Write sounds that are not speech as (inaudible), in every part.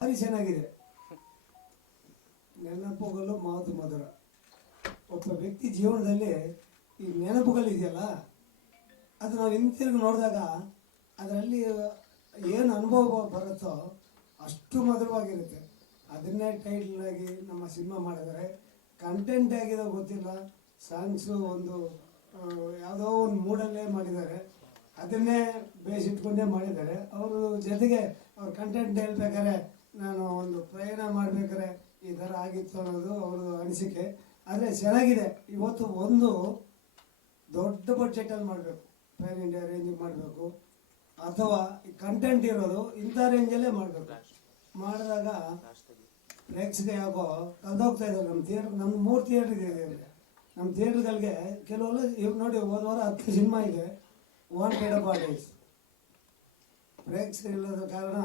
ಭಾರಿ ಚೆನ್ನಾಗಿದೆ. ನೆನಪುಗಳು ಮಾತು ಮಧುರ. ಒಬ್ಬ ವ್ಯಕ್ತಿ ಜೀವನದಲ್ಲಿ ಈ ನೆನಪುಗಳಿದೆಯಲ್ಲ ಅದು ನಾವು ಹಿಂತಿರುಗಿ ನೋಡಿದಾಗ ಅದರಲ್ಲಿ ಏನು ಅನುಭವ ಬರುತ್ತೋ ಅಷ್ಟು ಮಧುರವಾಗಿರುತ್ತೆ. ಅದನ್ನೇ ಟೈಟ್ಲಾಗಿ ನಮ್ಮ ಸಿನಿಮಾ ಮಾಡಿದ್ದಾರೆ. ಕಂಟೆಂಟ್ ಆಗಿದೆ ಗೊತ್ತಿಲ್ಲ ಸಾಂಗ್ಸು ಒಂದು ಯಾವುದೋ ಒಂದು ಮೂಡಲ್ಲೇ ಮಾಡಿದ್ದಾರೆ. ಅದನ್ನೇ ಬೇಸಿಟ್ಕೊಂಡೇ ಮಾಡಿದ್ದಾರೆ. ಅವರು ಜೊತೆಗೆ ಅವ್ರ ಕಂಟೆಂಟ್ ಹೇಳ್ಬೇಕಾದ್ರೆ ನಾನು ಒಂದು ಪ್ರಯಾಣ ಮಾಡ್ಬೇಕಾದ್ರೆ ಈ ಥರ ಆಗಿತ್ತು ಅನ್ನೋದು ಅವ್ರದ್ದು ಅನಿಸಿಕೆ. ಆದರೆ ಚೆನ್ನಾಗಿದೆ. ಇವತ್ತು ಒಂದು ದೊಡ್ಡ ಬಡ್ಜೆಟಲ್ಲಿ ಮಾಡಬೇಕು. ಪ್ಯಾನ್ ಇಂಡಿಯಾ ರೇಂಜಿಗೆ ಮಾಡಬೇಕು. ಅಥವಾ ಕಂಟೆಂಟ್ ಇರೋದು ಇಂಥ ರೇಂಜಲ್ಲೇ ಮಾಡಬೇಕು. ಮಾಡಿದಾಗ ಪ್ರೇಕ್ಷಕ ಯಾಕೋ ಕಲ್ದೋಗ್ತಾ ಇದ್ದಾರೆ. ನಮ್ಮ ಥಿಯೇಟರ್ ನಮ್ಮ ಮೂರು ಥಿಯೇಟ್ರಿಗೆ ಇದೆ ನಮ್ಮ ಥಿಯೇಟ್ರ್ಗಳಿಗೆ ಕೆಲವೆಲ್ಲ ಇವ್ ನೋಡಿ ಹೋದ ವಾರ ಹತ್ತು ಸಿನಿಮಾ ಇದೆ. ವಾಂಟೆಡ್ ಅಪ್ ಆರ್ಟಿಸ್ಟ್ ಪ್ರೇಕ್ಷಕ ಇಲ್ಲದ ಕಾರಣ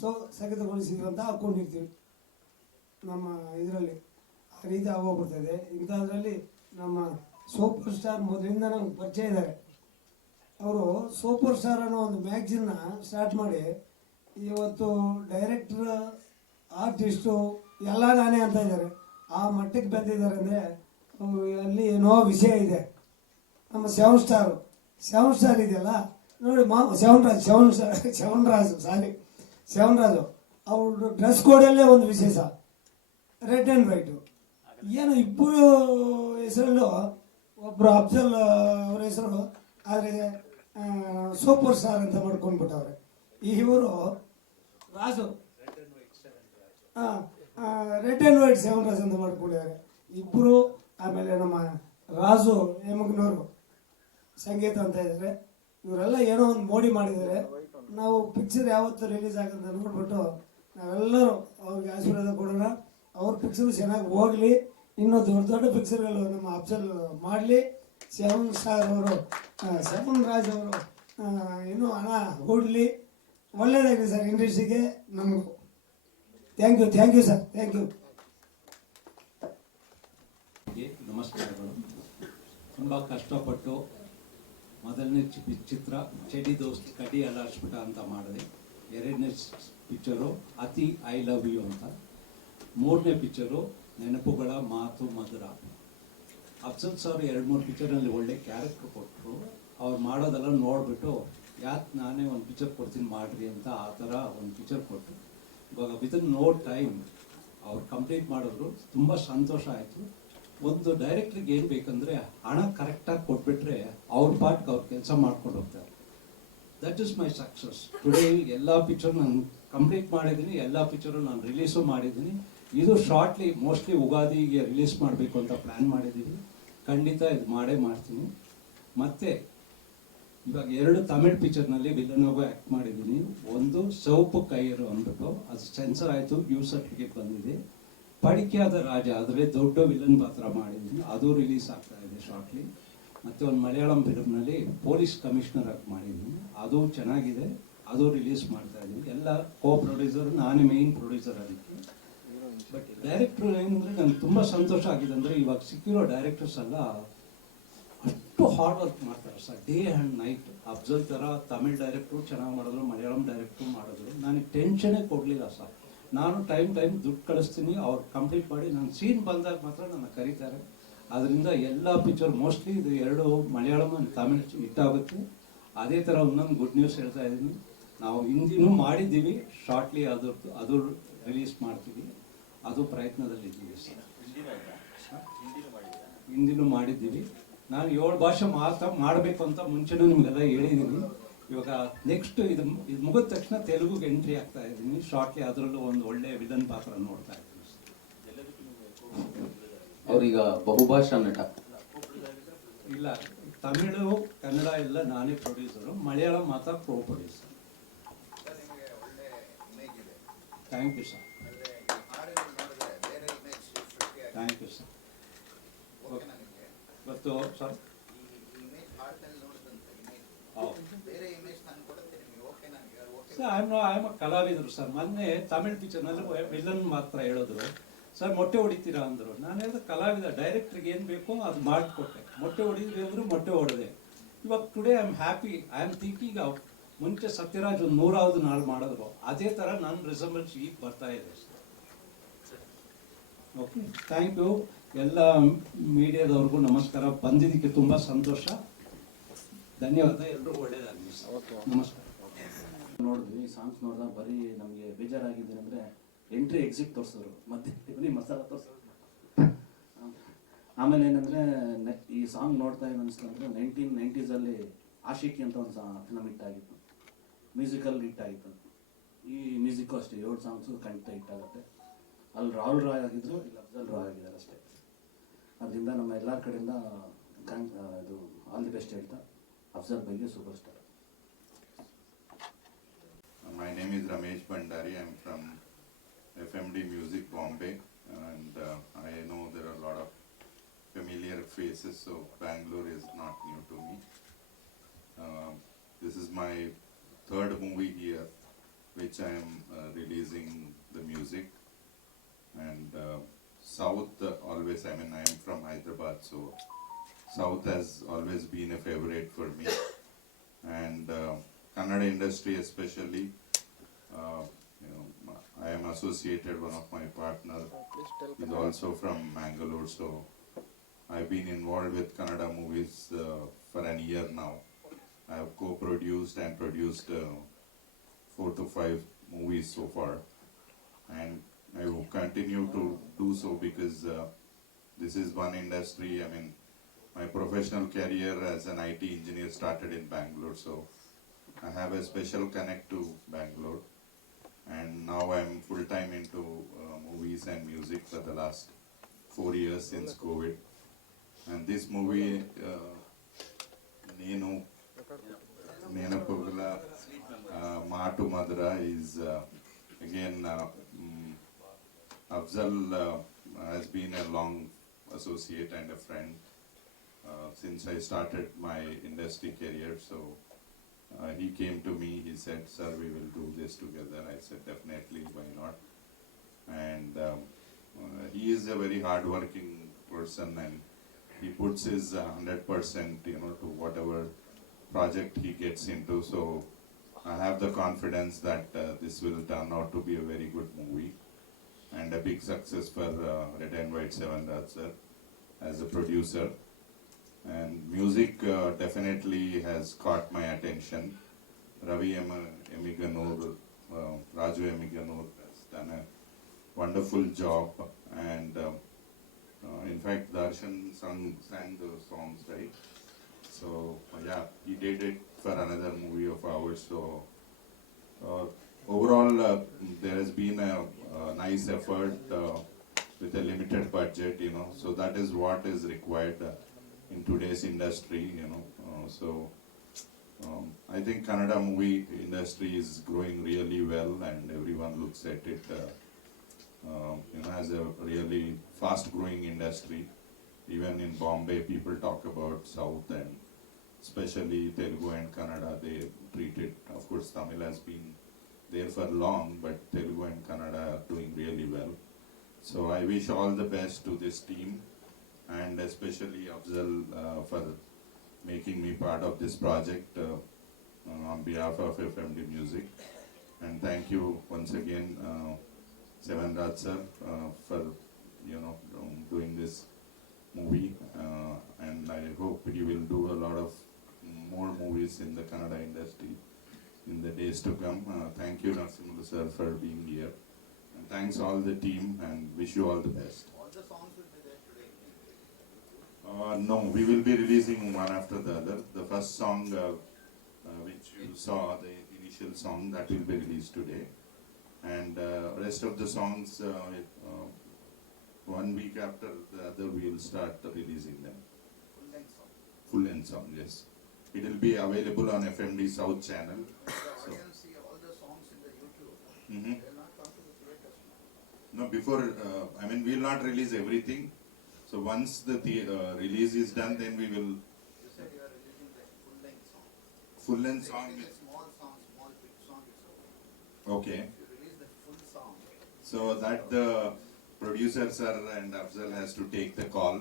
ಸೊ ಸ್ಥಗಿತಗೊಳಿಸಿರುವಂಥ ಹಾಕ್ಕೊಂಡಿರ್ತೀವಿ ನಮ್ಮ ಇದರಲ್ಲಿ ಆ ರೀತಿ ಆಗೋಗ್ಬಿಡ್ತದೆ ಇಂಥದ್ರಲ್ಲಿ ನಮ್ಮ ಸೂಪರ್ ಸ್ಟಾರ್ ಮೊದಲಿಂದ ನಮ್ಗೆ ಪರಿಚಯ ಇದ್ದಾರೆ. ಅವರು ಸೂಪರ್ ಸ್ಟಾರ್ ಅನ್ನೋ ಒಂದು ಮ್ಯಾಗ್ಝಿನ್ನ ಸ್ಟಾರ್ಟ್ ಮಾಡಿ ಇವತ್ತು ಡೈರೆಕ್ಟರ್, ಆರ್ಟಿಸ್ಟು ಎಲ್ಲ ನಾನೇ ಅಂತ ಇದ್ದಾರೆ. ಆ ಮಟ್ಟಕ್ಕೆ ಬಂದಿದ್ದಾರೆ ಅಂದರೆ ಅಲ್ಲಿ ಏನೋ ವಿಷಯ ಇದೆ. ನಮ್ಮ ಸೆವೆನ್ ಸ್ಟಾರು. ಸೆವೆನ್ ಸ್ಟಾರ್ ಇದೆಯಲ್ಲ? ನೋಡಿ, ಮಾ seven Raj seven seven Raj, sorry. Raju ಅವ್ರ ಡ್ರೆಸ್ ಕೋಡಲ್ಲೇ ಒಂದು ವಿಶೇಷ. ರೆಡ್ ಆ್ಯಂಡ್ ವೈಟು ಏನು ಇಬ್ಬರು ಹೆಸರಲ್ಲೂ ಒಬ್ಬರು ಅಫ್ಜಲ್ ಅವ್ರ ಹೆಸರು, ಆದರೆ ಸೂಪರ್ ಸ್ಟಾರ್ ಅಂತ ಮಾಡ್ಕೊಂಡ್ಬಿಟ್ಟವ್ರೆ. ಈ ಇವರು Raju. Red and white seven Raju ಅಂತ ಮಾಡ್ಕೊಂಡಿದ್ದಾರೆ. ಇಬ್ಬರು ಆಮೇಲೆ ನಮ್ಮ ರಾಜು ಹೇಮಗ್ನವರು ಸಂಗೀತ ಅಂತ ಇದ್ದಾರೆ. ಇವರೆಲ್ಲ ಏನೋ ಒಂದು ಮೋಡಿ ಮಾಡಿದ್ದಾರೆ. ನಾವು ಪಿಕ್ಚರ್ ಯಾವತ್ತು ರಿಲೀಸ್ ಆಗುತ್ತೆ ನೋಡ್ಬಿಟ್ಟು ನಾವೆಲ್ಲರೂ ಅವ್ರಿಗೆ ಆಶೀರ್ವಾದ ಕೊಡೋಣ. ಅವ್ರ ಪಿಕ್ಚರ್ ಚೆನ್ನಾಗಿ ಹೋಗಲಿ. ಇನ್ನೂ ದೊಡ್ಡ ದೊಡ್ಡ ಪಿಕ್ಚರ್ಗಳು ನಮ್ಮ ಅಫ್ಸಲ್ ಮಾಡಲಿ. ಸೆವನ್ ಸ್ಟಾರ್ ಅವರು ಸೆವನ್ ರಾಜ್ ಅವರು ಇನ್ನೂ ಹಣ ಹೂಡಲಿ. ಒಳ್ಳೇದಾಗಲಿ ಸರ್ ಇಂಡಸ್ಟ್ರಿಗೆ ನಮಗೂ. Thank you thank you sir thank you ನಮಸ್ಕಾರಗಳು. ತುಂಬ ಕಷ್ಟಪಟ್ಟು ಮೊದಲನೇ ಚಿತ್ರ ಚಡಿ ದೋಸ್ತ್ ಕಡಿ ಅಲಾಶ್ಬಿಟ ಅಂತ ಮಾಡಿದೆ. ಎರಡನೇ ಪಿಕ್ಚರು ಅತಿ ಐ ಲವ್ ಯು ಅಂತ. ಮೂರನೇ ಪಿಕ್ಚರು ನೆನಪುಗಳ ಮಾತು ಮಧುರ. ಅಫ್ಸಲ್ ಸರ್ ಎರಡು ಮೂರು ಪಿಕ್ಚರ್ನಲ್ಲಿ ಒಳ್ಳೆ ಕ್ಯಾರೆಕ್ಟರ್ ಕೊಟ್ಟರು ಅವ್ರು ಮಾಡೋದೆಲ್ಲ ನೋಡಿಬಿಟ್ಟು, ಯಾಕೆ ನಾನೇ ಒಂದು ಪಿಕ್ಚರ್ ಕೊಡ್ತೀನಿ ಮಾಡ್ರಿ ಅಂತ ಆ ಥರ ಒಂದು ಪಿಕ್ಚರ್ ಕೊಟ್ಟರು ಇವಾಗ ವಿತಿನ್ ನೋ ಟೈಮ್ ಅವ್ರು ಕಂಪ್ಲೀಟ್ ಮಾಡಿದ್ರು. ತುಂಬ ಸಂತೋಷ ಆಯಿತು. ಒಂದು ಡೈರೆಕ್ಟ್ರಿಗೆ ಏನು ಬೇಕಂದ್ರೆ ಹಣ ಕರೆಕ್ಟಾಗಿ ಕೊಟ್ಬಿಟ್ರೆ ಅವ್ರ ಪಾಟ್ಗೆ ಅವ್ರು ಕೆಲಸ ಮಾಡ್ಕೊಂಡು ಹೋಗ್ತಾರೆ. That is my success today ಎಲ್ಲ ಪಿಕ್ಚರ್ ನಾನು ಕಂಪ್ಲೀಟ್ ಮಾಡಿದ್ದೀನಿ, ಎಲ್ಲ ಪಿಕ್ಚರು ನಾನು ರಿಲೀಸು ಮಾಡಿದ್ದೀನಿ. ಇದು ಶಾರ್ಟ್ಲಿ ಮೋಸ್ಟ್ಲಿ ಉಗಾದಿಗೆ ರಿಲೀಸ್ ಮಾಡಬೇಕು ಅಂತ ಪ್ಲ್ಯಾನ್ ಮಾಡಿದ್ದೀನಿ. ಖಂಡಿತ ಇದು ಮಾಡೇ ಮಾಡ್ತೀನಿ. ಮತ್ತೆ, ಇವಾಗ ಎರಡು ತಮಿಳ್ ಪಿಕ್ಚರ್ನಲ್ಲಿ ವಿಲನ್ ಆಗಿ ಆ್ಯಕ್ಟ್ ಮಾಡಿದ್ದೀನಿ. ಒಂದು ಸೌಪು ಕೈಯರು ಅಂದ್ಬಿಟ್ಟು, ಅದು ಸೆನ್ಸರ್ ಆಯಿತು ಯೂಸ್ ಸರ್ಟಿಫಿಕೇಟ್ ಬಂದಿದೆ. ಪಡಿಕೆಯಾದ ರಾಜ ಆದರೆ ದೊಡ್ಡ ವಿಲನ್ ಪಾತ್ರ ಮಾಡಿದ್ದೀನಿ ಅದು ರಿಲೀಸ್ ಆಗ್ತಾ ಇದೆ ಶಾರ್ಟ್ಲಿ ಮತ್ತೆ ಒಂದು ಮಲಯಾಳಂ ಫಿಲಮ್ನಲ್ಲಿ ಪೊಲೀಸ್ ಕಮಿಷನರ್ ಆಗಿ ಮಾಡಿದ್ದೀನಿ ಅದು ಚೆನ್ನಾಗಿದೆ. ಅದು ರಿಲೀಸ್ ಮಾಡ್ತಾ ಇದ್ದೀನಿ. ಎಲ್ಲ ಕೋ ಪ್ರೊಡ್ಯೂಸರ್ ನಾನೇ ಮೇನ್ ಪ್ರೊಡ್ಯೂಸರ್ ಅದಕ್ಕೆ. ಬಟ್ ಡೈರೆಕ್ಟ್ರು ಏನಂದ್ರೆ ನಂಗೆ ತುಂಬ ಸಂತೋಷ ಆಗಿದೆ ಅಂದರೆ ಇವಾಗ ಸಿಕ್ಕಿರೋ ಡೈರೆಕ್ಟರ್ಸ್ ಎಲ್ಲ ಅಷ್ಟು ಹಾರ್ಡ್ ವರ್ಕ್ ಮಾಡ್ತಾರೆ sir. Day and night Afzal ಥರ ತಮಿಳ್ ಡೈರೆಕ್ಟ್ರು ಚೆನ್ನಾಗಿ ಮಾಡಿದ್ರು, ಮಲಯಾಳಂ ಡೈರೆಕ್ಟ್ರು ಮಾಡಿದ್ರು. ನನಗೆ ಟೆನ್ಷನೇ ಕೊಡಲಿಲ್ಲ ಸರ್. ನಾನು ಟೈಮ್ ಟೈಮ್ ದುಡ್ಡು ಕಳಿಸ್ತೀನಿ ಅವ್ರು ಕಂಪ್ಲೀಟ್ ಮಾಡಿ ನನ್ನ ಸೀನ್ ಬಂದಾಗ ಮಾತ್ರ ನನ್ನ ಕರೀತಾರೆ. ಅದರಿಂದ ಎಲ್ಲ ಪಿಕ್ಚರ್ ಮೋಸ್ಟ್ಲಿ ಇದು ಎರಡು ಮಲಯಾಳಂ ಅಂಡ್ ತಮಿಳ್ ಹಿಟ್ ಆಗುತ್ತೆ. ಅದೇ ಥರ ಒಂದೊಂದು ಗುಡ್ ನ್ಯೂಸ್ ಹೇಳ್ತಾ ಇದ್ದೀನಿ. ನಾವು ಹಿಂದಿನೂ ಮಾಡಿದ್ದೀವಿ ಶಾರ್ಟ್ಲಿ ಅದು ಅದು ರಿಲೀಸ್ ಮಾಡ್ತೀವಿ. ಅದು ಪ್ರಯತ್ನದಲ್ಲಿದ್ದೀವಿ ಸರ್. ಹಿಂದಿನೂ ಮಾಡಿದ್ದೀವಿ. ನಾನು ಏಳು ಭಾಷೆ ಮಾತಾ ಮಾಡಬೇಕು ಅಂತ ಮುಂಚೆನೂ ನಿಮಗೆಲ್ಲ ಹೇಳಿದ್ದೀನಿ. ಇವಾಗ ನೆಕ್ಸ್ಟ್ ಇದು ಇದು ಮುಗಿದ ತಕ್ಷಣ ತೆಲುಗುಗೆ ಎಂಟ್ರಿ ಆಗ್ತಾ ಇದ್ದೀನಿ. ಶಾರ್ಟ್ಲಿ ಅದರಲ್ಲೂ ಒಂದು ಒಳ್ಳೆ ವಿಲನ್ ಪಾತ್ರ ನೋಡ್ತಾ ಇದ್ದೀನಿ ಅವ್ರೀಗ ಬಹುಭಾಷಾ ನಟ. ಇಲ್ಲ ತಮಿಳು ಕನ್ನಡ ಎಲ್ಲ ನಾನೇ ಪ್ರೊಡ್ಯೂಸರು ಮಲಯಾಳಂ ಮಾತ್ರ pro producer thank you sir thank you sir okay. ಇವತ್ತು ಸರ್ ಈ ಇಮೇಜ್ ಹಾಡಲ್ಲಿ ನೋಡಿದಂತ ಇಮೇಜ್ ಹೌದು sir I am I am ಕಲಾವಿದರು ಸರ್ ಮೊನ್ನೆ ತಮಿಳ್ ಪಿಕ್ಚರ್ನಲ್ಲಿ ವಿಲನ್ ಮಾತ್ರ ಹೇಳಿದ್ರು. ಸರ್ ಮೊಟ್ಟೆ ಹೊಡಿತೀರಾ ಅಂದರು. ನಾನು ಹೇಳಿದ, ಕಲಾವಿದ ಡೈರೆಕ್ಟ್ರಿಗೆ ಏನು ಬೇಕೋ ಅದು ಮಾಡಿಕೊಟ್ಟೆ. ಮೊಟ್ಟೆ ಹೊಡಿದ್ರಿ ಅಂದರು ಮೊಟ್ಟೆ ಹೊಡೆದೆ. ಇವಾಗ today I am happy I am thinking of ಮುಂಚೆ ಸತ್ಯರಾಜ್ ಒಂದು ನೂರಾವ್ದು ನಾಳು ಮಾಡಿದ್ರು. ಅದೇ ಥರ ನನ್ನ ರಿಸಲ್ಟ್ಸ್ ಈಗ ಬರ್ತಾ ಇದೆ ಸರ್ ಓಕೆ ಥ್ಯಾಂಕ್ ಯು ಎಲ್ಲ ಮೀಡಿಯಾದವ್ರಿಗೂ ನಮಸ್ಕಾರ. ಬಂದಿದ್ದಕ್ಕೆ ತುಂಬ ಸಂತೋಷ. ಧನ್ಯವಾದ ಎಲ್ಲರೂ ಒಳ್ಳೇದಾಗಲಿ. ನಮಸ್ಕಾರ. ನೋಡಿದ್ವಿ ಸಾಂಗ್ಸ್ ನೋಡಿದಾಗ ಬರೀ ನಮಗೆ ಬೇಜಾರಾಗಿದೆ ಅಂದರೆ ಎಂಟ್ರಿ ಎಕ್ಸಿಟ್ ತೋರಿಸಿದ್ರು. ಮತ್ತೆ ಬರೀ ಮಸಾಲ ತೋರಿಸಿದ್ರು. ಆಮೇಲೆ ಏನಂದರೆ ಈ ಸಾಂಗ್ ನೋಡ್ತಾ ಏನು ಅನಿಸ್ತು ಅಂದರೆ ನೈನ್ಟೀನ್ ನೈಂಟೀಸಲ್ಲಿ ಆಶಿಕಿ ಅಂತ ಒಂದು ಫಿಲಮ್ ಹಿಟ್ ಆಗಿತ್ತು. ಮ್ಯೂಸಿಕಲ್ ಹಿಟ್ ಆಗಿತ್ತು. ಈ ಮ್ಯೂಸಿಕ್ಕು ಅಷ್ಟೇ ಏಳು ಸಾಂಗ್ಸು ಖಂಡಿತ ಹಿಟ್ ಆಗುತ್ತೆ. ಅಲ್ಲಿ ರಾಹುಲ್ ರಾಯ್ ಆಗಿದ್ರು ಇಲ್ಲಿ ಅಫ್ಜಲ್ ರಾಯ್ ಆಗಿದ್ದಾರೆ ಅಷ್ಟೇ. ಅದರಿಂದ ನಮ್ಮ ಎಲ್ಲರ ಕಡೆಯಿಂದ ಇದು ಆಲ್ ದಿ ಬೆಸ್ಟ್ ಹೇಳ್ತಾ. Afzal Bhai is superstar. Uh, my name is Ramesh Bandari. I'm from FMD Music Bombay, and uh, I know there are a lot of familiar faces, so Bangalore is not new to me. Uh, this is my third movie here, which I am uh, releasing the music. And uh, South uh, always, I mean, I am from Hyderabad, so South has always been a favorite for me. And uh, industry especially, uh, you know, I am associated, one of my partner is also from Mangalore, so I've been involved with Kannada movies uh, for an year now. I have co-produced and produced uh, four to five movies so far, and I will continue to do so because uh, this is one industry. I mean, my professional career as an IT engineer started in Bangalore, so I have a special connect to Bangalore, and now I'm full time into uh, movies and music for the last four years since COVID. And this movie, uh, Nenu Nenapugula uh, Matu Madra, is uh, again uh, mm, Afzal uh, has been a long associate and a friend since I started my industry career. So uh, he came to me, he said, Sir, we will do this together. I said, Definitely, why not? And um, uh, he is a very hardworking person and he puts his uh, 100% you know, to whatever project he gets into. So I have the confidence that uh, this will turn out to be a very good movie and a big success for uh, Red and White Seven Raj sir as a producer. And music uh, definitely has caught my attention. Ravi Em- Emiganur, uh, Raju Emiganur has done a wonderful job. And um, uh, in fact, Darshan sang, sang the songs, right? So, uh, yeah, he did it for another movie of ours. So, uh, overall, uh, there has been a, a nice effort uh, with a limited budget, you know. So, that is what is required uh, in today's industry, you know. Uh, so, um, I think Kannada movie industry is growing really well, and everyone looks at it, uh, uh, you know, as a really fast-growing industry. Even in Bombay, people talk about South and especially Telugu and Kannada. They treat it. Of course, Tamil has been there for long, but Telugu and Kannada are doing really well. So I wish all the best to this team, and especially Afzal uh, for making me part of this project uh, on behalf of FMD Music. And thank you once again, uh, Seven sir, uh, for you know um, doing this movie. And I hope he will do a lot of more movies in the Kannada industry in the days to come. Uh, thank you, Narasimha sir, for being here. And thanks all the team, and wish you all the best. All the songs will be there today. Uh, no, we will be releasing one after the other. The first song, uh, uh, which you saw, the initial song, that will be released today. And uh, rest of the songs, uh, uh, one week after the other, we will start releasing them. Full length song. Full length song, yes. It will be available on FMD South channel. The So- audience see all the songs in the YouTube. Mhm. They'll not come to the theaters. No, before, uh, I mean, we will not release everything. So once the, the uh, release is done, then we will You said you are releasing the full length song. full length song. Releasing a small song, small big song is okay. Okay. If you release the full song, So that the producer sir and Afzal has to take the call.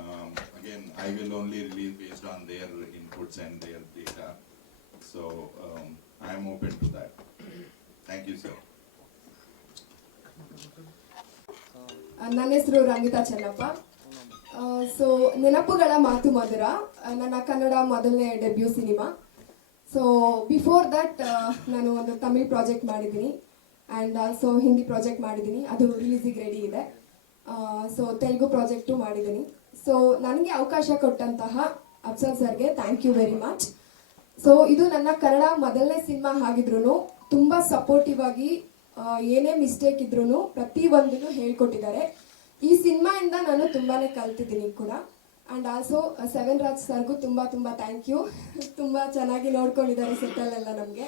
Um, again, I will only release based on their inputs and their data. So um, I am open to that. Thank you, sir. ಆ, ನನ್ನ ಹೆಸರು ರಂಗಿತಾ Chennappa so ನೆನಪುಗಳ ಮಾತು ಮಧುರ. ನನ್ನ ಕನ್ನಡ ಮೊದಲನೇ debut cinema. So before that ನಾನು ಒಂದು Tamil project ಮಾಡಿದ್ದೀನಿ. ಆ್ಯಂಡ್ ಆಲ್ಸೋ ಹಿಂದಿ ಪ್ರಾಜೆಕ್ಟ್ ಮಾಡಿದ್ದೀನಿ. ಅದು ರಿಲೀಸಿಗೆ ರೆಡಿ ಇದೆ. ಸೊ ತೆಲುಗು ಪ್ರಾಜೆಕ್ಟು ಮಾಡಿದ್ದೀನಿ. ಸೊ ನನಗೆ ಅವಕಾಶ ಕೊಟ್ಟಂತಹ ಅಫ್ಸಲ್ ಸರ್ಗೆ thank you very much so ಇದು ನನ್ನ ಕನ್ನಡ ಮೊದಲನೇ ಸಿನಿಮಾ ಆಗಿದ್ರು ತುಂಬ ಸಪೋರ್ಟಿವ್ ಆಗಿ ಏನೇ ಮಿಸ್ಟೇಕ್ ಇದ್ರು ಪ್ರತಿ ಒಂದನ್ನು ಹೇಳ್ಕೊಟ್ಟಿದ್ದಾರೆ. ಈ ಸಿನಿಮಾಯಿಂದ ನಾನು ತುಂಬಾನೇ ಕಲ್ತಿದ್ದೀನಿ ಕೂಡ. ಅಂಡ್ ಆಲ್ಸೋ ಸೆವೆನ್ ರಾಜ್ ಸರ್ಗೂ ತುಂಬಾ ತುಂಬಾ ಥ್ಯಾಂಕ್ ಯು (laughs) ತುಂಬಾ ಚೆನ್ನಾಗಿ ನೋಡ್ಕೊಂಡಿದ್ದಾರೆ ಸೆಟ್ಟಲ್ಲೆಲ್ಲ ನಮಗೆ.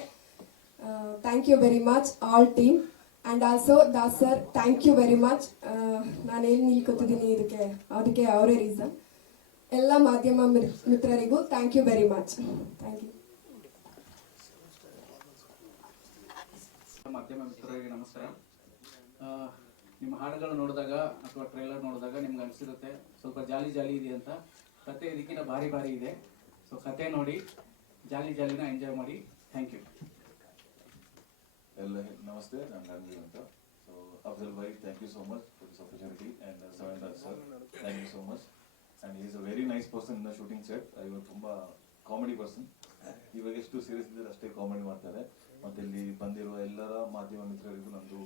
Thank you very much all team and also Das sir thank you very much ನಾನೇನು ನಿಲ್ಕೊತಿದ್ದೀನಿ ಇದಕ್ಕೆ ಅದಕ್ಕೆ ಅವರೇ ರೀಸನ್ ಎಲ್ಲ ಮಾಧ್ಯಮ ಮಿತ್ರರಿಗೂ thank you very much thank you ಮಾಧ್ಯಮ ಮಿತ್ರರಿಗೆ ನಮಸ್ಕಾರ. ಆ, ನಿಮ್ಮ ಹಾಡುಗಳು ನೋಡಿದಾಗ ಅಥವಾ ಟ್ರೈಲರ್ ನೋಡಿದಾಗ ನಿಮ್ಗೆ ಅನಿಸಿರುತ್ತೆ, ಸ್ವಲ್ಪ ಜಾಲಿ ಜಾಲಿ ಇದೆ ಅಂತ. ಕತೆ ಇದಕ್ಕಿಂತ ಭಾರಿ ಭಾರಿ ಇದೆ. ಸೊ ಕತೆ ನೋಡಿ, ಜಾಲಿ ಜಾಲಿನ ಎಂಜಾಯ್ ಮಾಡಿ. ಥ್ಯಾಂಕ್ ಯು ಎಲ್ಲ ನಮಸ್ತೆ, ನಾನು ಗಾಂಧಿ ಅಂತ. So Afzal Bhai thank you so much for this opportunity and Savan sir thank you so much and is a very nice person in the shooting set ಇವರು ತುಂಬ comedy person ಇವಾಗ ಎಷ್ಟು serious ಇದ್ದಾರೆ ಅಷ್ಟೇ ಕಾಮಿಡಿ ಮಾಡ್ತಾರೆ. ಮತ್ತೆ ಇಲ್ಲಿ ಬಂದಿರುವ ಎಲ್ಲರ ಮಾಧ್ಯಮ ಮಿತ್ರರಿಗೂ ನಂದು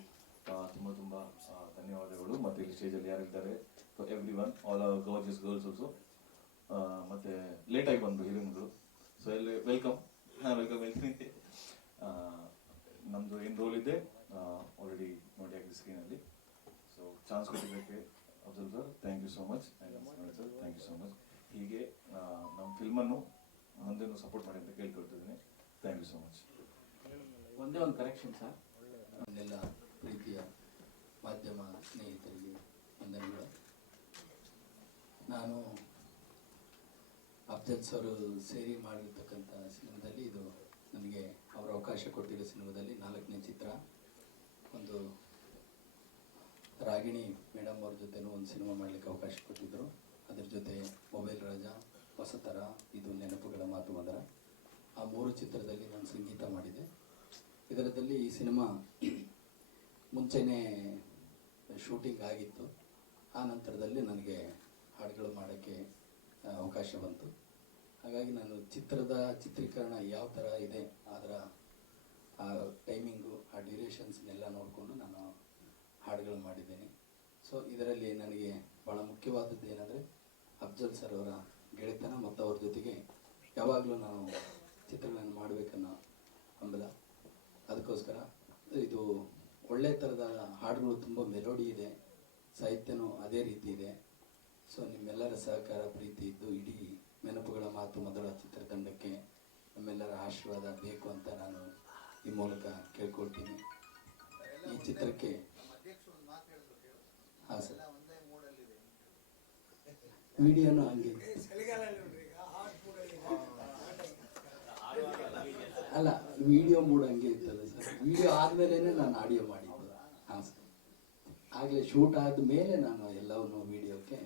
ಆ, ತುಂಬ ತುಂಬ ಆ, ಧನ್ಯವಾದಗಳು ಮತ್ತೆ ಇಲ್ಲಿ ಸ್ಟೇಜಲ್ಲಿ so every one all our gorgeous girls also ಮತ್ತೆ ಲೇಟಾಗಿ ಬಂದು ಹೀರೋಯಿನ್ಗಳು ಸೊ ಎಲ್ಲಿ ವೆಲ್ಕಮ್ ಹಾಂ ವೆಲ್ಕಮ್ ಹೇಳ್ತೀನಿ ನಮ್ಮದು ಏನು ರೋಲ್ ಇದೆ ಆಲ್ರೆಡಿ ನೋಡಿ ಆಗಿದೆ ಸ್ಕ್ರೀನಲ್ಲಿ ಸೊ ಚಾನ್ಸ್ ಕೊಟ್ಟಿದ್ದಕ್ಕೆ Abdul sir thank you so much sir thank you so much ಹೀಗೆ ನಮ್ಮ ಫಿಲ್ಮನ್ನು ಮುಂದೆನೂ ಸಪೋರ್ಟ್ ಮಾಡಿ ಅಂತ ಕೇಳ್ಕೊಳ್ತಿದ್ದೀನಿ ಥ್ಯಾಂಕ್ ಯು ಸೋ ಮಚ್ ಒಂದೇ ಒಂದು ಕರೆಕ್ಷನ್ ಸರ್ ಒಂದೆಲ್ಲ ಪ್ರೀತಿಯ ಮಾಧ್ಯಮ ಸ್ನೇಹಿತರಿಗೆ. ವಂದನೆಗಳು ನಾನು ಅಫ್ಜಲ್ ಸರ್ ಸೇರಿ ಮಾಡಿರ್ತಕ್ಕಂಥ ಸಿನಿಮಾದಲ್ಲಿ ಇದು ನನಗೆ ಅವರ ಅವಕಾಶ ಕೊಟ್ಟಿರೋ ಸಿನಿಮಾದಲ್ಲಿ ನಾಲ್ಕನೇ ಚಿತ್ರ. ಒಂದು ರಾಗಿಣಿ ಮೇಡಮ್ ಅವ್ರ ಜೊತೆನೂ ಒಂದು ಸಿನಿಮಾ ಮಾಡಲಿಕ್ಕೆ ಅವಕಾಶ ಕೊಟ್ಟಿದ್ದರು ಅದ್ರ ಜೊತೆ ಮೊಬೈಲ್ ರಾಜ, ಹೊಸತರ, ಇದು ನೆನಪುಗಳ ಮಾತು ಆ ಮೂರು ಚಿತ್ರದಲ್ಲಿ ನಾನು ಸಂಗೀತ ಮಾಡಿದೆ. ಇದರದಲ್ಲಿ ಈ ಸಿನಿಮಾ ಮುಂಚೆನೇ ಶೂಟಿಂಗ್ ಆಗಿತ್ತು. ಆ ನಂತರದಲ್ಲಿ ನನಗೆ ಹಾಡುಗಳು ಮಾಡೋಕ್ಕೆ ಅವಕಾಶ ಬಂತು. ಹಾಗಾಗಿ ನಾನು ಚಿತ್ರದ ಚಿತ್ರೀಕರಣ ಯಾವ ಥರ ಇದೆ, ಅದರ, ಆ, ಟೈಮಿಂಗು, ಆ ಡ್ಯೂರೇಷನ್ಸ್ನೆಲ್ಲ ನೋಡಿಕೊಂಡು ನಾನು ಹಾಡುಗಳು ಮಾಡಿದ್ದೇನೆ. ಸೊ, ಇದರಲ್ಲಿ ನನಗೆ ಭಾಳ ಮುಖ್ಯವಾದದ್ದು ಏನಂದರೆ, ಅಫ್ಜಲ್ ಸರ್ ಅವರ ಗೆಳೆತನ ಮತ್ತು ಅವ್ರ ಜೊತೆಗೆ ಯಾವಾಗಲೂ ನಾವು ಚಿತ್ರಗಳನ್ನು ಮಾಡಬೇಕನ್ನೋ ಹಂಬಲ. ಅದಕ್ಕೋಸ್ಕರ ಇದು ಒಳ್ಳೆ ಥರದ ಹಾಡುಗಳು ತುಂಬ ಮೆಲೋಡಿ ಇದೆ. ಸಾಹಿತ್ಯನೂ ಅದೇ ರೀತಿ ಇದೆ. ಸೊ ನಿಮ್ಮೆಲ್ಲರ ಸಹಕಾರ ಪ್ರೀತಿ ಇದ್ದು ಇಡೀ ನೆನಪುಗಳ ಮಾತು ಮೊದಲ ಚಿತ್ರತಂಡಕ್ಕೆ ನಮ್ಮೆಲ್ಲರ ಆಶೀರ್ವಾದ ಬೇಕು ಅಂತ ನಾನು ಈ ಮೂಲಕ ಕೇಳ್ಕೊಳ್ತೀನಿ. ಈ ಚಿತ್ರಕ್ಕೆ ಹಾಂ, ಸರ್. ವಿಡಿಯೋನು ಹಂಗೆ. ಅಲ್ಲ, ವಿಡಿಯೋ ಮೂಡ್ ಹಂಗೆ ಇರ್ತದೆ ಸರ್. ವಿಡಿಯೋ ಆದ್ಮೇಲೆ ನಾನು ಆಡಿಯೋ ಮಾಡಿದ್ದು. ಹಾಂ, ಸರ್. ಆಗಲೇ ಶೂಟ್ ಆದ ಮೇಲೆ ನಾನು ಎಲ್ಲವನ್ನು ವಿಡಿಯೋಕ್ಕೆ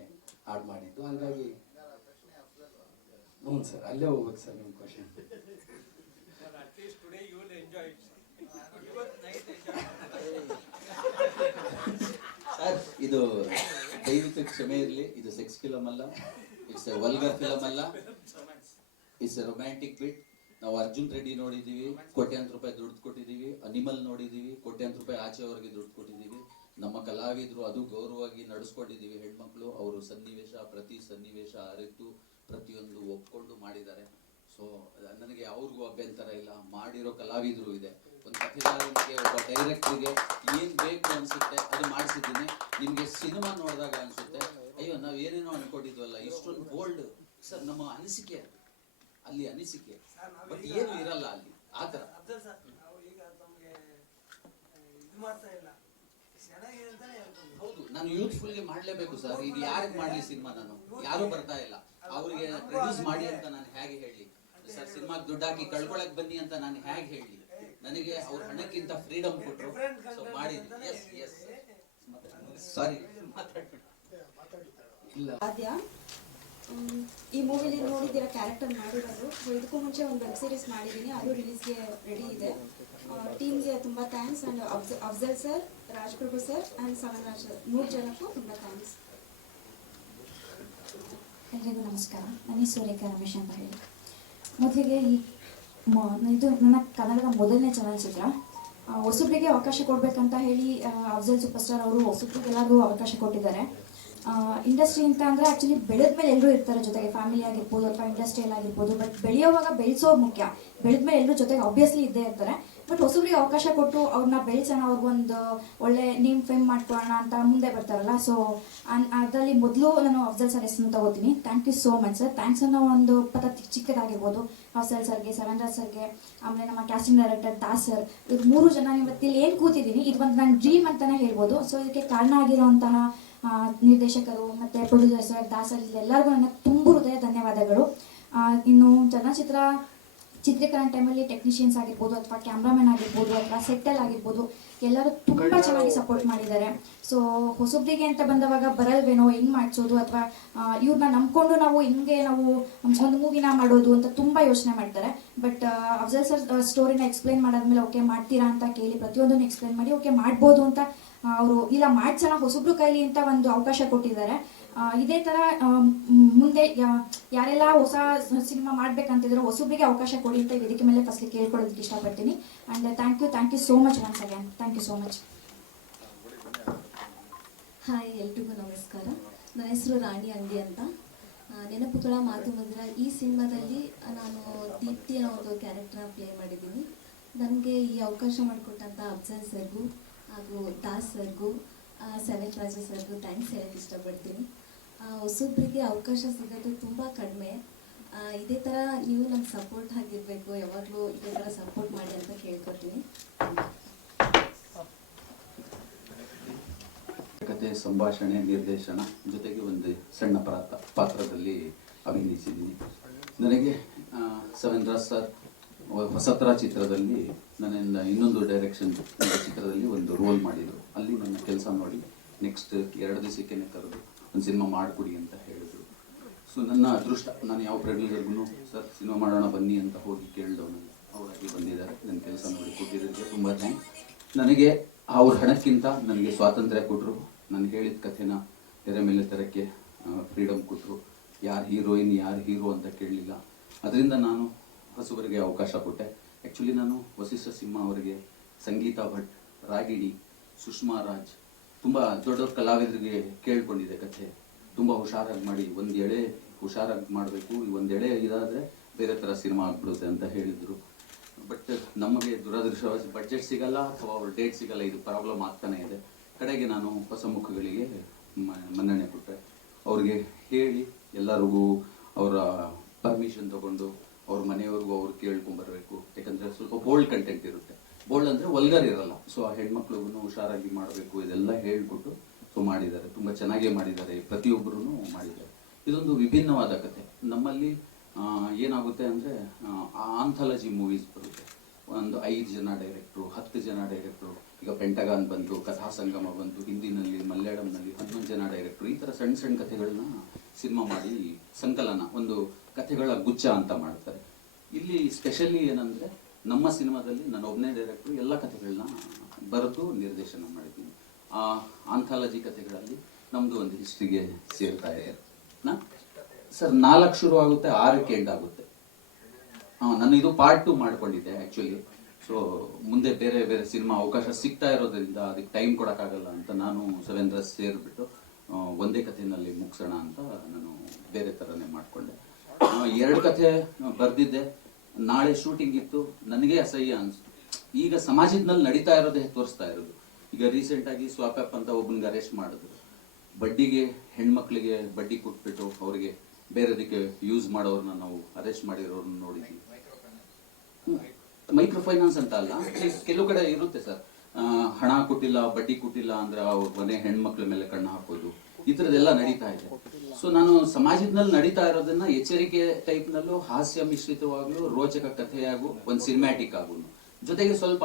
ಆಡ್ ಮಾಡಿದ್ದು. ಹಂಗಾಗಿ ಹ್ಞೂ ಸರ್ ಅಲ್ಲೇ ಹೋಗ್ಬೇಕು ಸರ್ ನಿಮ್ಮ ಕ್ವಶನ್ ಸರ್ ಇದು ದೈವಿಕ ಕ್ಷಮೆ ಇರಲಿ. ಇದು ಸೆಕ್ಸ್ ಫಿಲಮ್ ಅಲ್ಲ. ಇಟ್ಸ್ ಎ ವಲ್ಗರ್ ಫಿಲಮ್ ಅಲ್ಲ. ಇಟ್ಸ್ ಎ ರೊಮ್ಯಾಂಟಿಕ್ ಬಿಟ್ ನಾವು ಅರ್ಜುನ್ ರೆಡ್ಡಿ ನೋಡಿದ್ದೀವಿ ಕೋಟ್ಯಾಂತರ ರೂಪಾಯಿ ದುಡ್ಡು ಕೊಟ್ಟಿದ್ದೀವಿ ಅನಿಮಲ್ ನೋಡಿದ್ದೀವಿ ಕೋಟ್ಯಾಂತರ ರೂಪಾಯಿ ಆಚೆವರೆಗೆ ದುಡ್ಡು ಕೊಟ್ಟಿದೀವಿ. ನಮ್ಮ ಕಲಾವಿದರು ಅದು ಗೌರವವಾಗಿ ನಡೆಸ್ಕೊಂಡಿದ್ದೀವಿ. ಹೆಣ್ಮಕ್ಳು ಅವರು ಸನ್ನಿವೇಶ ಪ್ರತಿ ಸನ್ನಿವೇಶ ಅರಿತು ಪ್ರತಿಯೊಂದು ಒಪ್ಕೊಂಡು ಮಾಡಿದ್ದಾರೆ. ಸೊ ನನಗೆ ಅವ್ರಿಗೂ ಅಭ್ಯಂತರ ಇಲ್ಲ. ಮಾಡಿರೋ ಕಲಾವಿದರು ಇದೆ. ಒಂದು ಕಥೆಗಾರನಿಗೆ ಒಬ್ಬ ಡೈರೆಕ್ಟ್ರಿಗೆ ಏನು ಬೇಕು ಅನ್ಸುತ್ತೆ ಅದು ಮಾಡಿಸಿದ್ದೀನಿ. ನಿಮಗೆ ಸಿನಿಮಾ ನೋಡಿದಾಗ ಅನ್ಸುತ್ತೆ. ಅಯ್ಯೋ ನಾವು ಏನೇನೋ ಅನ್ಕೊಂಡಿದ್ವಲ್ಲ ಇಷ್ಟೊಂದು ಬೋಲ್ಡ್ ಸರ್ ನಮ್ಮ ಅನಿಸಿಕೆ. ಅಲ್ಲಿ ಅನಿಸಿಕೆ. ಬಟ್ ಏನು ಇರಲ್ಲ ಅಲ್ಲಿ. ಆತರ ಥರ. ಮಾಡ್ತಾ ಇಲ್ಲ. ನಾನು ಯೂತ್ಫುಲ್ಗೆ ಮಾಡ್ಲೇಬೇಕು ಸರ್ ಇದು ಯಾರಿಗೆ ಮಾಡ್ಲಿ ಸಿನಿಮಾ ನಾನು? ಯಾರು ಬರ್ತಾ ಇಲ್ಲ. ಅವ್ರಿಗೆ ಪ್ರೊಡ್ಯೂಸ್ ಮಾಡಿ ಅಂತ ನಾನು ಹೇಗೆ ಹೇಳಿ? ಸರ್ ಸಿನಿಮಾ ದುಡ್ಡು ಹಾಕಿ ಕಳ್ಕೊಳಕ್ ಬನ್ನಿ ಅಂತ ನಾನು ಹೇಗೆ ಹೇಳಿ? ನನಗೆ ಅವ್ರ ಹಣಕ್ಕಿಂತ ಫ್ರೀಡಮ್ ಕೊಟ್ಟರು ಸೊ ಮಾಡಿದ್ವಿ. ಎಸ್ ಎಸ್ ಸಾರಿ ಇಲ್ಲ. ಈ ಮೂವಿಲಿ ನೋಡಿದ್ದೀರ ಕ್ಯಾರೆಕ್ಟರ್ ಮಾಡಿರೋದು? ಇದಕ್ಕೂ ಮುಂಚೆ ಒಂದು ವೆಬ್ ಸೀರೀಸ್ ಮಾಡಿದ್ದೀನಿ. ಅದು ರಿಲೀಸ್ಗೆ ರೆಡಿ ಇದೆ. ಟೀಮ್ಗೆ ತುಂಬ thanks and Afzal sir Rajprabhu sir and Savan Raj sir ಮೂರು ಜನಕ್ಕೂ ತುಂಬ ಥ್ಯಾಂಕ್ಸ್ ನಮಸ್ಕಾರ. ನಾನು ಸೂರ್ಯಕ ರಮೇಶ್ ಅಂತ ಹೇಳಿ. ಮೊದಲಿಗೆ ಈ ಇದು ನನ್ನ ಕನ್ನಡದ ಮೊದಲನೇ ಚಲನಚಿತ್ರ ಹೊಸಬ್ರಿಗೆ ಅವಕಾಶ ಕೊಡಬೇಕಂತ ಹೇಳಿ ಅಫ್ಜಲ್ ಸೂಪರ್ ಸ್ಟಾರ್ ಅವರು ಹೊಸಬ್ರಿಗೆಲ್ಲರಿಗೂ ಅವಕಾಶ ಕೊಟ್ಟಿದ್ದಾರೆ. ಇಂಡಸ್ಟ್ರಿ ಅಂತ ಅಂದರೆ ಆ್ಯಕ್ಚುಲಿ ಬೆಳೆದ ಮೇಲೆ ಎಲ್ಲರೂ ಇರ್ತಾರೆ ಜೊತೆಗೆ ಫ್ಯಾಮಿಲಿ ಆಗಿರ್ಬೋದು ಅಥವಾ ಇಂಡಸ್ಟ್ರಿಯಲ್ ಆಗಿರ್ಬೋದು ಬಟ್ ಬೆಳೆಯೋವಾಗ ಬೆಳೆಸೋದು ಮುಖ್ಯ. ಬೆಳೆದ ಮೇಲೆ ಎಲ್ಲರೂ ಜೊತೆಗೆ ಆಬ್ವಿಯಸ್ಲಿ ಇದ್ದೇ ಇರ್ತಾರೆ. ಬಟ್ ಹೊಸಬ್ರಿಗೆ ಅವಕಾಶ ಕೊಟ್ಟು ಅವ್ರನ್ನ ಬೆಳೆಸೋಣ, ಅವ್ರಿಗೊಂದು ಒಳ್ಳೆ ನೇಮ್ ಫೇಮ್ ಮಾಡ್ಕೊಳ್ಳೋಣ ಅಂತ ಮುಂದೆ ಬರ್ತಾರಲ್ಲ ಸೊ ಅದರಲ್ಲಿ ಮೊದಲು ನಾನು ಅಫ್ಜಲ್ ಸರ್ ಹೆಸರು ತಗೋತೀನಿ. Thank you so much sir thanks ಅನ್ನೋ ಒಂದು ಪದ ಚಿಕ್ಕದಾಗಿರ್ಬೋದು. ಅಫ್ಜಲ್ ಸರ್ಗೆ ಸೆವೆನ್ ಸರ್ಗೆ, ಆಮೇಲೆ ನಮ್ಮ ಕ್ಯಾಸ್ಟಿಂಗ್ ಡೈರೆಕ್ಟರ್ ದಾಸ್ ಸರ್ ಇವ್ರು ಮೂರು ಜನ ಇವತ್ತಿಲ್ಲಿ ಏನು ಕೂತಿದ್ದೀನಿ ಇದು ಒಂದು ನನ್ನ ಡ್ರೀಮ್ ಅಂತಲೇ ಹೇಳ್ಬೋದು. ಸೊ ಇದಕ್ಕೆ ಕಾರಣ ಆಗಿರುವಂತಹ ನಿರ್ದೇಶಕರು ಮತ್ತು ಪ್ರೊಡ್ಯೂಸರ್ ಸರ್ ಎಲ್ಲರಿಗೂ ನನ್ನ ತುಂಬ ಹೃದಯ ಧನ್ಯವಾದಗಳು. ಇನ್ನು ಚಲನಚಿತ್ರ ಚಿತ್ರೀಕರಣ ಟೈಮಲ್ಲಿ ಟೆಕ್ನಿಷಿಯನ್ಸ್ ಆಗಿರ್ಬೋದು ಅಥವಾ ಕ್ಯಾಮ್ರಾಮನ್ ಆಗಿರ್ಬೋದು ಅಥವಾ ಸೆಟ್ಟಲ್ ಆಗಿರ್ಬೋದು ಎಲ್ಲರೂ ತುಂಬ ಚೆನ್ನಾಗಿ ಸಪೋರ್ಟ್ ಮಾಡಿದ್ದಾರೆ. ಸೊ ಹೊಸಬ್ರಿಗೆ ಅಂತ ಬಂದವಾಗ ಬರಲ್ವೇನೋ ಹೆಂಗೆ ಮಾಡಿಸೋದು ಅಥವಾ ಇವ್ರನ್ನ ನಂಬ್ಕೊಂಡು ನಾವು ಹಿಂಗೆ ನಾವು ಒಂದು ಮೂವಿನ ಮಾಡೋದು ಅಂತ ತುಂಬ ಯೋಚನೆ ಮಾಡ್ತಾರೆ. ಬಟ್ ಅಫ್ಜಲ್ ಸರ್ ಸ್ಟೋರಿನ ಎಕ್ಸ್ಪ್ಲೈನ್ ಮಾಡಾದ್ಮೇಲೆ ಓಕೆ ಮಾಡ್ತೀರಾ ಅಂತ ಕೇಳಿ ಪ್ರತಿಯೊಂದನ್ನು ಎಕ್ಸ್ಪ್ಲೈನ್ ಮಾಡಿ ಓಕೆ ಮಾಡ್ಬೋದು ಅಂತ ಅವರು ಇಲ್ಲ ಮಾಡ್ಸೋಣ ಹೊಸಬ್ರು ಕೈಲಿ ಅಂತ ಒಂದು ಅವಕಾಶ ಕೊಟ್ಟಿದ್ದಾರೆ. ಇದೇ ತರ ಮುಂದೆ ಯಾರೆಲ್ಲ ಹೊಸ ಸಿನಿಮಾ ಮಾಡ್ಬೇಕಂತಿದ್ರು ಹೊಸಬ್ರಿಗೆ ಅವಕಾಶ ಕೊಡಿ ಅಂತ ವೇದಿಕೆ ಮೇಲೆ ಫಸ್ಟ್ ಕೇಳ್ಕೊಳ್ಳೋದಕ್ಕೆ ಇಷ್ಟಪಡ್ತೀನಿ. And thank you thank you so much once again thank you so much hi ಎಲ್ರಿಗೂ ನಮಸ್ಕಾರ. ನನ್ನ ಹೆಸರು ರಾಣಿ ಅಂಗಿ ಅಂತ. ನೆನಪುಗಳ ಮಾತು ಮಂದಿರ ಈ ಸಿನಿಮಾದಲ್ಲಿ ನಾನು ದೀಪ್ತಿ ಅನ್ನೋ ಒಂದು ಕ್ಯಾರೆಕ್ಟರ್ನ ಪ್ಲೇ ಮಾಡಿದ್ದೀನಿ. ನನಗೆ ಈ ಅವಕಾಶ ಮಾಡಿಕೊಟ್ಟಂಥ ಅಫ್ಜಲ್ ಸರ್ಗೂ ಹಾಗೂ ದಾಸ್ ಸರ್ಗೂ ಸೆವೆನ್ ರಾಜ ಸರ್ಗೂ ಥ್ಯಾಂಕ್ಸ್ ಹೇಳಕ್ಕೆ ಇಷ್ಟಪಡ್ತೀನಿ. ಹೊಸಬ್ರಿಗೆ ಅವಕಾಶ ಸಿಗೋದು ತುಂಬ ಕಡಿಮೆ. ಇದೇ ಥರ ನೀವು ನಮ್ಗೆ ಸಪೋರ್ಟ್ ಆಗಿರಬೇಕು, ಯಾವಾಗಲೂ ಇದೇ ಥರ ಸಪೋರ್ಟ್ ಮಾಡಿ ಅಂತ ಕೇಳ್ಕೊತೀನಿ. ಕತೆ, ಸಂಭಾಷಣೆ, ನಿರ್ದೇಶನ ಜೊತೆಗೆ ಒಂದು ಸಣ್ಣ ಪಾತ್ರ ಪಾತ್ರದಲ್ಲಿ ಅಭಿನಯಿಸಿದ್ದೀನಿ. ನನಗೆ ಸೆವೆನ್ ರಾಜ್ ಸರ್ ಹೊಸತರ ಚಿತ್ರದಲ್ಲಿ ನನ್ನ ಇನ್ನೊಂದು ಡೈರೆಕ್ಷನ್ ಚಿತ್ರದಲ್ಲಿ ಒಂದು ರೋಲ್ ಮಾಡಿದರು. ಅಲ್ಲಿ ನನ್ನ ಕೆಲಸ ನೋಡಿ ನೆಕ್ಸ್ಟ್ ಎರಡು ದಿವಸಕ್ಕೆ ಕರೆದು ಒಂದು ಸಿನಿಮಾ ಮಾಡಿಕೊಡಿ ಅಂತ ಹೇಳಿದರು. ಸೊ ನನ್ನ ಅದೃಷ್ಟ, ನಾನು ಯಾವ ಪ್ರೊಡ್ಯೂಸರ್ಗೂ ಸರ್, ಸಿನಿಮಾ ಮಾಡೋಣ, ಬನ್ನಿ ಅಂತ ಹೋಗಿ ಕೇಳಿದವನಲ್ಲ ಅವರಾಗಿ ಬಂದಿದ್ದಾರೆ. ನನ್ನ ಕೆಲಸ ನೋಡಿ ಕೊಟ್ಟಿದ್ದಕ್ಕೆ ತುಂಬ ಥ್ಯಾಂಕ್ಸ್ ನನಗೆ ಅವ್ರ ಹಣಕ್ಕಿಂತ ನನಗೆ ಸ್ವಾತಂತ್ರ್ಯ ಕೊಟ್ಟರು ನಾನು ಹೇಳಿದ ಕಥೆನ ತೆರೆ ಮೇಲೆ ತರಕ್ಕೆ ಫ್ರೀಡಮ್ ಕೊಟ್ಟರು ಯಾರು ಹೀರೋಯಿನ್ ಯಾರು ಹೀರೋ ಅಂತ ಕೇಳಲಿಲ್ಲ. ಅದರಿಂದ ನಾನು ಹಸುವರಿಗೆ ಅವಕಾಶ ಕೊಟ್ಟೆ. ಆ್ಯಕ್ಚುಲಿ ನಾನು ವಸಿಷ್ಠ ಸಿಂಹ ಅವರಿಗೆ ಸಂಗೀತ ಭಟ್, ರಾಗಿಣಿ, ಸುಷ್ಮಾ ರಾಜ್ ತುಂಬ ದೊಡ್ಡ ಕಲಾವಿದರಿಗೆ ಕೇಳ್ಕೊಂಡಿದೆ ಕಥೆ. ತುಂಬ ಹುಷಾರಾಗಿ ಮಾಡಿ, ಒಂದು ಎಳೆ ಹುಷಾರಾಗಿ ಮಾಡಬೇಕು, ಒಂದು ಎಳೆ ಇದಾದರೆ ಬೇರೆ ಥರ ಸಿನಿಮಾ ಆಗ್ಬಿಡುತ್ತೆ ಅಂತ ಹೇಳಿದರು. ಬಟ್ ನಮಗೆ ದುರದೃಷ್ಟವಾಗಿ ಬಜೆಟ್ ಸಿಗಲ್ಲ ಅಥವಾ ಅವ್ರ ಡೇಟ್ ಸಿಗಲ್ಲ, ಇದು ಪ್ರಾಬ್ಲಮ್ ಆಗ್ತಾನೆ ಇದೆ. ಕಡೆಗೆ ನಾನು ಹೊಸ ಮುಖಗಳಿಗೆ ಮನ್ನಣೆ ಕೊಟ್ಟೆ. ಅವ್ರಿಗೆ ಹೇಳಿ, ಎಲ್ಲರಿಗೂ ಅವರ ಪರ್ಮಿಷನ್ ತಗೊಂಡು ಅವ್ರ ಮನೆಯವ್ರಿಗೂ ಅವ್ರು ಕೇಳ್ಕೊಂಬರ್ಬೇಕು ಯಾಕಂದ್ರೆ ಸ್ವಲ್ಪ ಬೋಲ್ಡ್ ಕಂಟೆಂಟ್ ಇರುತ್ತೆ. ಬೋಲ್ಡ್ ಅಂದ್ರೆ ವಲ್ಗರ್ ಇರಲ್ಲ. ಸೊ ಆ ಹೆಣ್ಮಕ್ಳಿಗೂ ಹುಷಾರಾಗಿ ಮಾಡಬೇಕು, ಇದೆಲ್ಲ ಹೇಳ್ಬಿಟ್ಟು ಸೊ ಮಾಡಿದ್ದಾರೆ. ತುಂಬಾ ಚೆನ್ನಾಗೇ ಮಾಡಿದ್ದಾರೆ ಪ್ರತಿಯೊಬ್ಬರೂ ಮಾಡಿದ್ದಾರೆ. ಇದೊಂದು ವಿಭಿನ್ನವಾದ ಕತೆ ನಮ್ಮಲ್ಲಿ ಏನಾಗುತ್ತೆ ಅಂದ್ರೆ ಆಂಥಾಲಜಿ ಮೂವೀಸ್ ಬರುತ್ತೆ. ಒಂದು ಐದು ಜನ ಡೈರೆಕ್ಟ್ರು ಹತ್ತು ಜನ ಡೈರೆಕ್ಟ್ರು ಈಗ ಪೆಂಟಗಾನ್ ಬಂತು, ಕಥಾ ಸಂಗಮ ಬಂತು, ಹಿಂದಿನಲ್ಲಿ, ಮಲಯಾಳಂನಲ್ಲಿ ಹನ್ನೊಂದು ಜನ ಡೈರೆಕ್ಟ್ರು ಈ ಥರ ಸಣ್ಣ ಸಣ್ಣ ಕಥೆಗಳನ್ನ ಸಿನಿಮಾ ಮಾಡಿ ಸಂಕಲನ, ಒಂದು ಕಥೆಗಳ ಗುಚ್ಛ ಅಂತ ಮಾಡ್ತಾರೆ. ಇಲ್ಲಿ ಸ್ಪೆಷಲಿ ಏನಂದ್ರೆ ನಮ್ಮ ಸಿನಿಮಾದಲ್ಲಿ ನಾನು ಒಬ್ಬನೇ ಡೈರೆಕ್ಟ್ರು ಎಲ್ಲ ಕಥೆಗಳನ್ನ ಬರೆದು ನಿರ್ದೇಶನ ಮಾಡಿದ್ದೀನಿ. ಆ ಆಂಥಾಲಜಿ ಕಥೆಗಳಲ್ಲಿ ನಮ್ಮದು ಒಂದು ಹಿಸ್ಟ್ರಿಗೆ ಸೇರ್ತಾ ಇದೆ ನಾ ಸರ್, ನಾಲ್ಕು ಶುರು ಆಗುತ್ತೆ, ಆರಕ್ಕೆ ಎಂಡ್ ಆಗುತ್ತೆ. ಹಾಂ ನಾನು ಇದು ಪಾರ್ಟ್ ಟು ಮಾಡ್ಕೊಂಡಿದ್ದೆ ಆ್ಯಕ್ಚುಲಿ ಸೊ ಮುಂದೆ ಬೇರೆ ಬೇರೆ ಸಿನಿಮಾ ಅವಕಾಶ ಸಿಗ್ತಾ ಇರೋದ್ರಿಂದ ಅದಕ್ಕೆ ಟೈಮ್ ಕೊಡೋಕ್ಕಾಗಲ್ಲ ಅಂತ ನಾನು ಸುರೇಂದ್ರ ಸೇರಿಬಿಟ್ಟು ಒಂದೇ ಕಥೆನಲ್ಲಿ ಮುಗಿಸೋಣ ಅಂತ ನಾನು ಬೇರೆ ಥರನೇ ಮಾಡಿಕೊಂಡೆ. ಎರಡು ಕಥೆ ಬರೆದಿದ್ದೆ. ನಾಳೆ ಶೂಟಿಂಗ್ ಇತ್ತು, ನನಗೆ ಅಸಹ್ಯ ಅನ್ಸ್ತು. ಈಗ ಸಮಾಜದಲ್ಲಿ ನಡೀತಾ ಇರೋದೇ ತೋರಿಸ್ತಾ ಇರೋದು. ಈಗ ರೀಸೆಂಟ್ ಆಗಿ ಸ್ವಾಪ್ಯಾಪ್ ಅಂತ ಒಬ್ಬನಿಗೆ ಅರೆಸ್ಟ್ ಮಾಡಿದ್ರು. ಬಡ್ಡಿಗೆ, ಹೆಣ್ಮಕ್ಳಿಗೆ ಬಡ್ಡಿ ಕೊಟ್ಬಿಟ್ಟು ಅವರಿಗೆ ಬೇರೆದಕ್ಕೆ ಯೂಸ್ ಮಾಡೋರನ್ನ ನಾವು ಅರೆಸ್ಟ್ ಮಾಡಿರೋರನ್ನ ನೋಡಿದ್ವಿ. ಮೈಕ್ರೋ ಫೈನಾನ್ಸ್ ಅಂತ ಅಲ್ಲ? ಕೆಲವು ಕಡೆ ಇರುತ್ತೆ ಸರ್. ಹಣ ಕೊಟ್ಟಿಲ್ಲ, ಬಡ್ಡಿ ಕೊಟ್ಟಿಲ್ಲ ಅಂದ್ರೆ ಅವ್ರ ಮನೆ ಹೆಣ್ಮಕ್ಳ ಮೇಲೆ ಕಣ್ಣು ಹಾಕೋದು. ಈ ತರದೆಲ್ಲ ನಡೀತಾ ಇದೆ. ಸೊ ನಾನು ಸಮಾಜದಲ್ಲಿ ನಡೀತಾ ಇರೋದನ್ನ ಎಚ್ಚರಿಕೆ ಟೈಪ್ ನಲ್ಲೂ ಹಾಸ್ಯ ಮಿಶ್ರಿತವಾಗ್ಲೂ ರೋಚಕ ಕಥೆಯಾಗೂ ಒಂದು ಸಿನಿಮ್ಯಾಟಿಕ್ ಆಗು. ಜೊತೆಗೆ ಸ್ವಲ್ಪ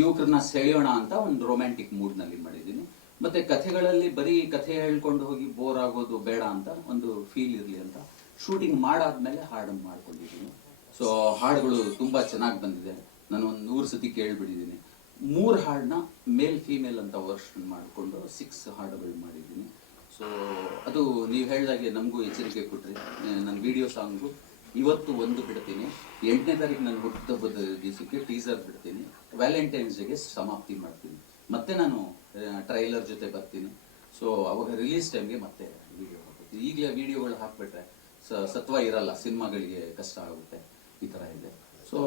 ಯುವಕರನ್ನ ಸೆಳೆಯೋಣ ಅಂತ ಒಂದು ರೊಮ್ಯಾಂಟಿಕ್ ಮೂಡ್ನಲ್ಲಿ ಮಾಡಿದ್ದೀನಿ. ಮತ್ತೆ ಕಥೆಗಳಲ್ಲಿ ಬರೀ ಕಥೆ ಹೇಳ್ಕೊಂಡು ಹೋಗಿ ಬೋರ್ ಆಗೋದು ಬೇಡ ಅಂತ ಒಂದು ಫೀಲ್ ಇರಲಿ ಅಂತ ಶೂಟಿಂಗ್ ಮಾಡಾದ್ಮೇಲೆ ಹಾಡನ್ನು ಮಾಡ್ಕೊಂಡಿದ್ದೀನಿ. ಸೊ ಹಾಡುಗಳು ತುಂಬಾ ಚೆನ್ನಾಗಿ ಬಂದಿದೆ. ನಾನು ಒಂದು ನೂರು ಸತಿ ಕೇಳ್ಬಿಟ್ಟಿದ್ದೀನಿ. ಮೂರು ಹಾಡನ್ನ ಮೇಲ್ ಫೀಮೇಲ್ ಅಂತ ವರ್ಷನ್ ಮಾಡಿಕೊಂಡು ಸಿಕ್ಸ್ ಹಾಡುಗಳು ಮಾಡಿದ್ದೀನಿ. ಸೊ ಅದು ನೀವು ಹೇಳಿದಾಗೆ ನಮಗೂ ಎಚ್ಚರಿಕೆ ಕೊಟ್ರಿ. ನನ್ನ ವಿಡಿಯೋ ಸಾಂಗು ಇವತ್ತು ಒಂದು ಬಿಡ್ತೀನಿ. ಎಂಟನೇ ತಾರೀಕು ನನ್ನ ಹುಟ್ಟಿದ ದಿವಸಕ್ಕೆ ಟೀಸರ್ ಬಿಡ್ತೀನಿ. ವ್ಯಾಲೆಂಟೈನ್ಸ್ ಡೇಗೆ ಸಮಾಪ್ತಿ ಮಾಡ್ತೀನಿ. ಮತ್ತೆ ನಾನು ಟ್ರೈಲರ್ ಜೊತೆ ಬರ್ತೀನಿ. ಸೊ ಅವಾಗ ರಿಲೀಸ್ ಟೈಮ್ಗೆ ಮತ್ತೆ ವಿಡಿಯೋ ಹಾಕ್ತೀನಿ ಈಗಲೇ ವಿಡಿಯೋಗಳು ಹಾಕ್ಬಿಟ್ರೆ ಸತ್ವ ಇರಲ್ಲ. ಸಿನಿಮಾಗಳಿಗೆ ಕಷ್ಟ ಆಗುತ್ತೆ. ಈ ಥರ ಇದೆ. ಸೊ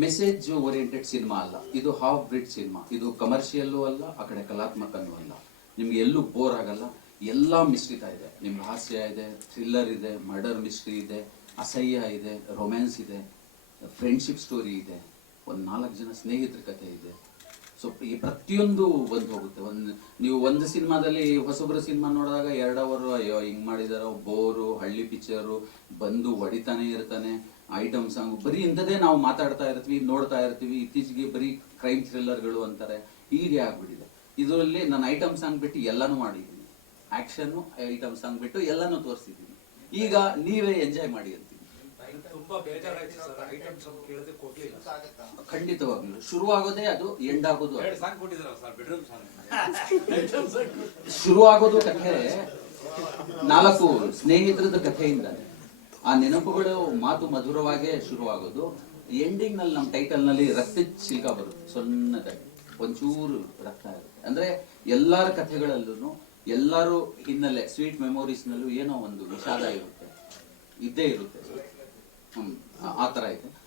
ಮೆಸೇಜ್ ಓರಿಯೆಂಟೆಡ್ ಸಿನಿಮಾ ಅಲ್ಲ. ಇದು ಹಾಫ್ ಬ್ರಿಡ್ ಸಿನಿಮಾ. ಇದು ಕಮರ್ಷಿಯಲ್ಲೂ ಅಲ್ಲ, ಆ ಕಡೆ ಕಲಾತ್ಮಕನೂ ಅಲ್ಲ. ನಿಮ್ಗೆ ಎಲ್ಲೂ ಬೋರ್ ಆಗಲ್ಲ. ಎಲ್ಲ ಮಿಶ್ರಿತ ಇದೆ. ನಿಮ್ಗೆ ಹಾಸ್ಯ ಇದೆ ಥ್ರಿಲ್ಲರ್ ಇದೆ ಮರ್ಡರ್ ಮಿಸ್ಟ್ರಿ ಇದೆ, ಅಸಹ್ಯ ಇದೆ ರೊಮ್ಯಾನ್ಸ್ ಇದೆ ಫ್ರೆಂಡ್ಶಿಪ್ ಸ್ಟೋರಿ ಇದೆ, ಒಂದು ನಾಲ್ಕು ಜನ ಸ್ನೇಹಿತರ ಕಥೆ ಇದೆ. ಸೊ ಈ ಪ್ರತಿಯೊಂದು ಬಂದು ಹೋಗುತ್ತೆ. ಒಂದು, ನೀವು ಒಂದು ಸಿನಿಮಾದಲ್ಲಿ ಹೊಸಬ್ರ ಸಿನಿಮಾ ನೋಡಿದಾಗ ಎರಡು ಅವರು ಅಯ್ಯೋ, ಹಿಂಗ್ ಮಾಡಿದಾರೋ ಬೋರು ಹಳ್ಳಿ ಪಿಕ್ಚರು ಬಂದು ಹೊಡಿತಾನೆ ಇರ್ತಾನೆ. ಐಟಮ್ ಸಾಂಗ್ ಬರೀ ಇಂಥದ್ದೇ ನಾವು ಮಾತಾಡ್ತಾ ಇರ್ತೀವಿ ನೋಡ್ತಾ ಇರ್ತೀವಿ ಇತ್ತೀಚೆಗೆ ಬರೀ ಕ್ರೈಮ್ ಥ್ರಿಲ್ಲರ್ಗಳು ಅಂತಾರೆ ಹೀಗೆ ಆಗ್ಬಿಟ್ಟಿದೆ. ಇದರಲ್ಲಿ ನಾನು ಐಟಮ್ ಸಾಂಗ್ ಬಿಟ್ಟು ಎಲ್ಲಾನು ಮಾಡಿದ್ದೀನಿ. ಆಕ್ಷನ್ ಐಟಮ್ ಸಾಂಗ್ ಬಿಟ್ಟು ಎಲ್ಲಾನು ತೋರಿಸಿದ್ದೀನಿ. ಈಗ ನೀವೇ ಎಂಜಾಯ್ ಮಾಡಿ ಅಂತೀನಿ ತುಂಬಾ ಬೇಜಾರಾಯ್ತು ಸರ್ ಐಟಮ್ ಸಾಂಗ್ ಕೇಳಿದ್ರೆ ಕೊಡ್ಲಿಲ್ಲ. ಖಂಡಿತವಾಗ್ಲು. ಶುರುವಾಗೋದೇ ಅದು ಎಂಡ್ ಆಗೋದು ಶುರು ಆಗೋದು ಕಥೆ ನಾಲ್ಕು ಸ್ನೇಹಿತರದ ಕಥೆಯಿಂದಾನೆ. ಆ ನೆನಪುಗಳು ಮಾತು ಮಧುರವಾಗೇ ಶುರುವಾಗೋದು. ಎಂಡಿಂಗ್ನಲ್ಲಿ ನಮ್ಮ ಟೈಟಲ್ನಲ್ಲಿ ರಕ್ತ ಚಿಲ್ಕ ಬರುತ್ತೆ, ಸಣ್ಣದಾಗಿ, ಒಂಚೂರು ರಕ್ತ ಇರುತ್ತೆ. ಅಂದ್ರೆ ಎಲ್ಲಾರ ಕಥೆಗಳಲ್ಲೂ ಎಲ್ಲರೂ ಹಿನ್ನೆಲೆ ಸ್ವೀಟ್ ಮೆಮೊರೀಸ್ ನಲ್ಲೂ ಏನೋ ಒಂದು ವಿಷಾದ ಇರುತ್ತೆ, ಇದ್ದೇ ಇರುತ್ತೆ. ಹ್ಮ್, ಆ- ತರ ಇದೆ.